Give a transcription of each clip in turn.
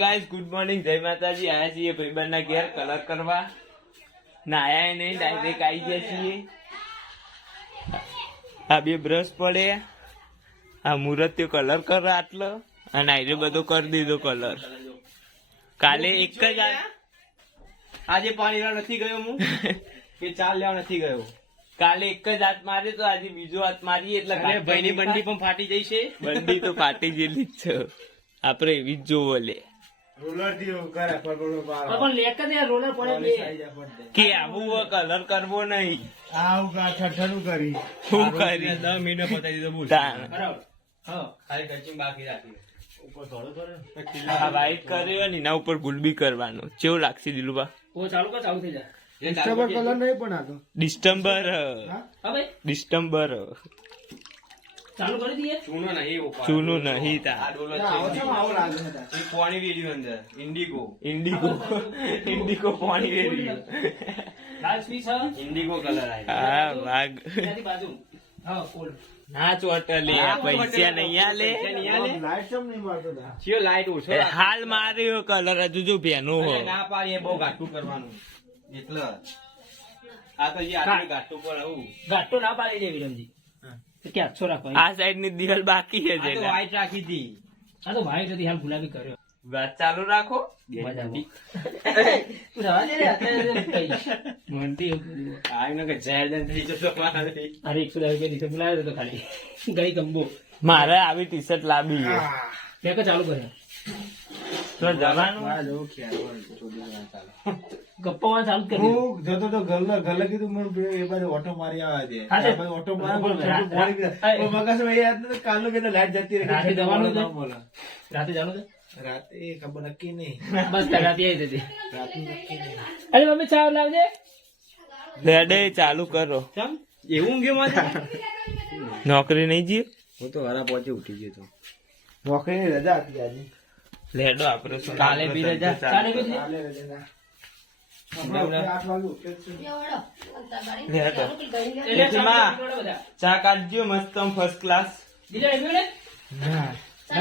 Guys good morning, જય માતાજી. આયા છીએ ભાઈબંધના ઘેર કલર કરવા. નાયા નહીં, ડાયરેક્ટ આવી ગયા છીએ. આ બે બ્રશ પડે, આ મુરત્યો કલર કરો આટલો, અને આયરો બધો કરી દીધો કલર. કાલે એક જ આજે પાણી લેવા નથી ગયો હું કે ચાલ લેવા નથી ગયો. કાલે એક જ હાથ માર્યો તો આજે બીજો હાથ મારીએ એટલે ભાઈની બંડી પણ ફાટી જઈ છે. બંડી તો ફાટી ગયેલી જ છે. આપડે એવી જ જોવો લે રોલર થી કરે પણ લેક જ યાર રોલર પડે કે આવું કલર કરવો નહીં. આવું કા ઠઠનું કરી શું કરી 10 મિનિટ પતાવી દીધો બોલ. બરાબર. હા ખાલી કચિંગ બાકી રાખી ઉપર થોડો કરે આ વાઈટ કર્યો ને એના ઉપર ગુલબી કરવાનો. કેવું લાગશે દિલુબા? ઓ ચાલુ કર, ચાલુ થઈ જાય. ડિસ્ટર્બર કલર નહીં પણ આ તો ડિસ્ટમ્બર હા ભાઈ ડિસ્ટમ્બર ચાલુ કરી દઈએ. ચૂનો નહીં ચૂનું નહીં તા આ ડોલર છે આવો લાગે છે એ પાણી વેડ્યું અંદર ઇન્ડિગો ઇન્ડિગો પાણી વેર્યું. લાલ સ્વીચ હા ઇન્ડિગો કલર આવ્યો. હા વાઘ ત્યાંથી બાજુ. હા ફૂલ. ના ચોટલે પૈસા નહીં આલે. લાઈટ કેમ નહીં મારતો તા ચિયો લાઈટ ઓછો હાલ માર્યો કલર હજુ જો ભેનું હો. અરે ના પાડી એ બહુ ઘાટું કરવાનું એટલે આ તો જે આટલું ઘાટું પર આવું ગાંઠો ના પાડી દે વિરમજી. તો કે આછો રાખો. આ સાઈડ ની દિવાલ બાકી છે આ તો જેના. white રાખી હતી. આ તો વ્હાઈટ હતી, હાલ ગુલાબી કર્યો. વાત ચાલુ રાખો. મજા આવે. તું રવા દે રે, અત્યારે કઈ મોન્ટી એવું. આ એમને કે જયદન થઈ જતો મારે. અરે 110 રૂપિયા દીધો, બોલાવ્યો તો ખાલી ગઈ ગંબો. મારે આવી ટી શર્ટ લાવી છે. મેં કે ચાલુ કરે તો જવાનું આ જો ખ્યાલ ચોદી ના ચાલે. ગપ્પા ચાલુ કરી. હું જતો તો ગલ્લા કીધું મને એ બાજુ ઓટો મારી આવે છે હા, તે. આ બાજુ ઓટો મારે બોલ, પણ મગજમાં યાદ નથી કાલનું કીધું લાઈટ જતી રહી રાતે જવાનું છે? બોલો રાતે ચાલુ છે રાતે એ ખબર નક્કી નહીં બસ રાતે આવી જતી. રાતનું નક્કી નહીં અરે મમ્મી ચા લાવજે. લેડે ચાલુ કરો. ચમ એવું ઊંઘ્યો મારે નોકરી નહીં જીવ. હું તો હરા પહોંચી ઉઠી ગયો તો. નોકરીની રજા હતી આજે લેડો આપણે શું કાલે બી રજા. કાલે બી રજા. કાલે રજા ના. હમણાં 8 વાગે ઉઠ્યો જ છું. લેડો. એટલે માં. ચાલુ બધા. ચા કાઢજો મસ્ત ફર્સ્ટ ક્લાસ. બીજા એક મિનિટ. ના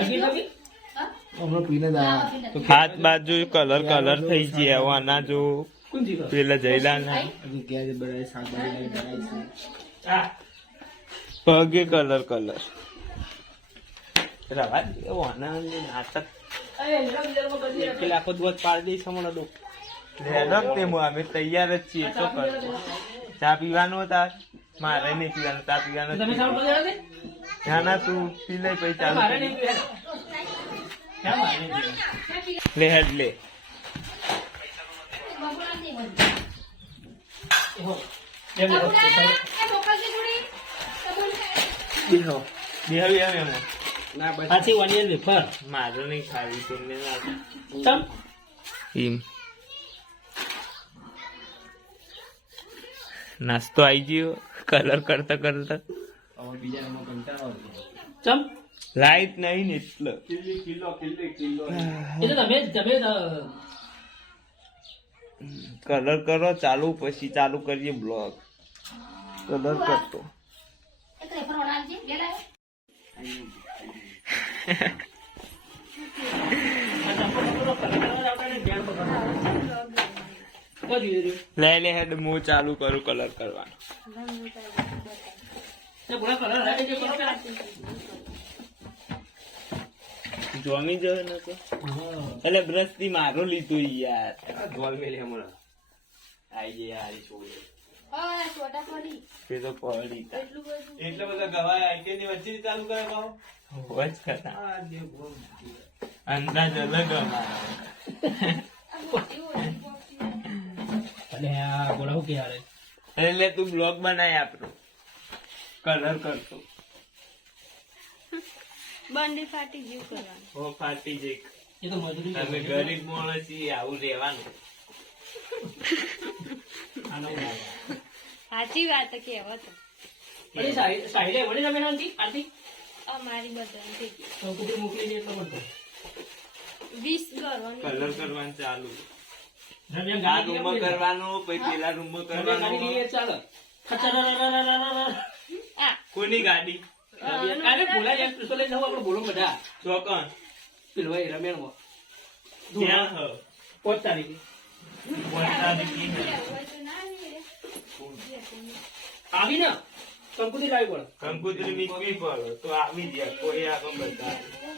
લગી લગી. હમણાં પીને જ આવ્યા હાથ બાજુ કલર થઈ ગયા આના જો કોણ જીગો? પેલા જયલાના હજી ગયા છે બધા શાકભાજી લઈને બનાવી છે હા. પગે કલર રવા દે આના નાટક. અરે મેરા બીજામાં કરી દે. પેલા આખો દિવસ પાડી દઈશ હમણાં તો. લેડો તે અમે તૈયાર જ છીએ. તો કર ચા પીવાનો તાર મારે નહીં પીવાનું. ચા પીવાનો તમે ચાલુ કરી દે. ના તું પી લે પછી ચાલુ મારે કરી. નહીં પીવાનું. ક્યાં મારે નહીં પીવાનું? લે હેડ લે. એહો. બે મિનિટ. બેહો બેહો એમ ના બસ પાછી ઓનિયન વેફર. મારો નહીં ખાવી તમને ના ચમ. એમ નાસ્તો આવી ગયો કલર કરતા કરતા. હવે બીજા નંબર કંટાળો આવે. ચમ. લાઈટ નહીં ને એટલે કિલ્લો એ તો તમે કલર કરો ચાલુ પછી ચાલુ કરીએ બ્લોગ. કલર કરતો લે લે હેડ હું ચાલુ કરું કલર કરવાનો. જોમી જયો ને તો એટલે બ્રશ થી મારો લીધું યાર. ગોલ મેલી હમણાં આઈ જઈ હારી છોડી. તે તો પડી તા. એટલો બધો ગવાય આઈટી ની વચ્ચે ચાલુ કરે કહો. હોજ કરતા અંદાજ અલગ અમારો. એટલે તું બ્લોગ બનાય આપણો કલર કરતો. બંડી ફાટી ગયું કરવાનું. હો ફાટી જઈ. એ તો મજૂરી અમે ગરીબ માણસ છીએ આવું રહેવાનું. સાચી વાત કહેવો તો અમારી બધાને થઈ ગયું 20 કરવાનું. કલર કરવાનું ચાલુ. આ રૂમમાં કરવાનું પછી પેલા રૂમમાં કરવાનું. આ કોની ગાડી? અરે બોલા યાર પિસ્તોલ લઈને જાઓ આપણે બોલો બધા ચોકન પેલો ભાઈ રમેણ ત્યાં હ. 5 તારીખે આવી ને કંકુતરી લાવી પડે કંકુતરી મીકવી પડે તો આવી જાય કોઈ આગળ બધા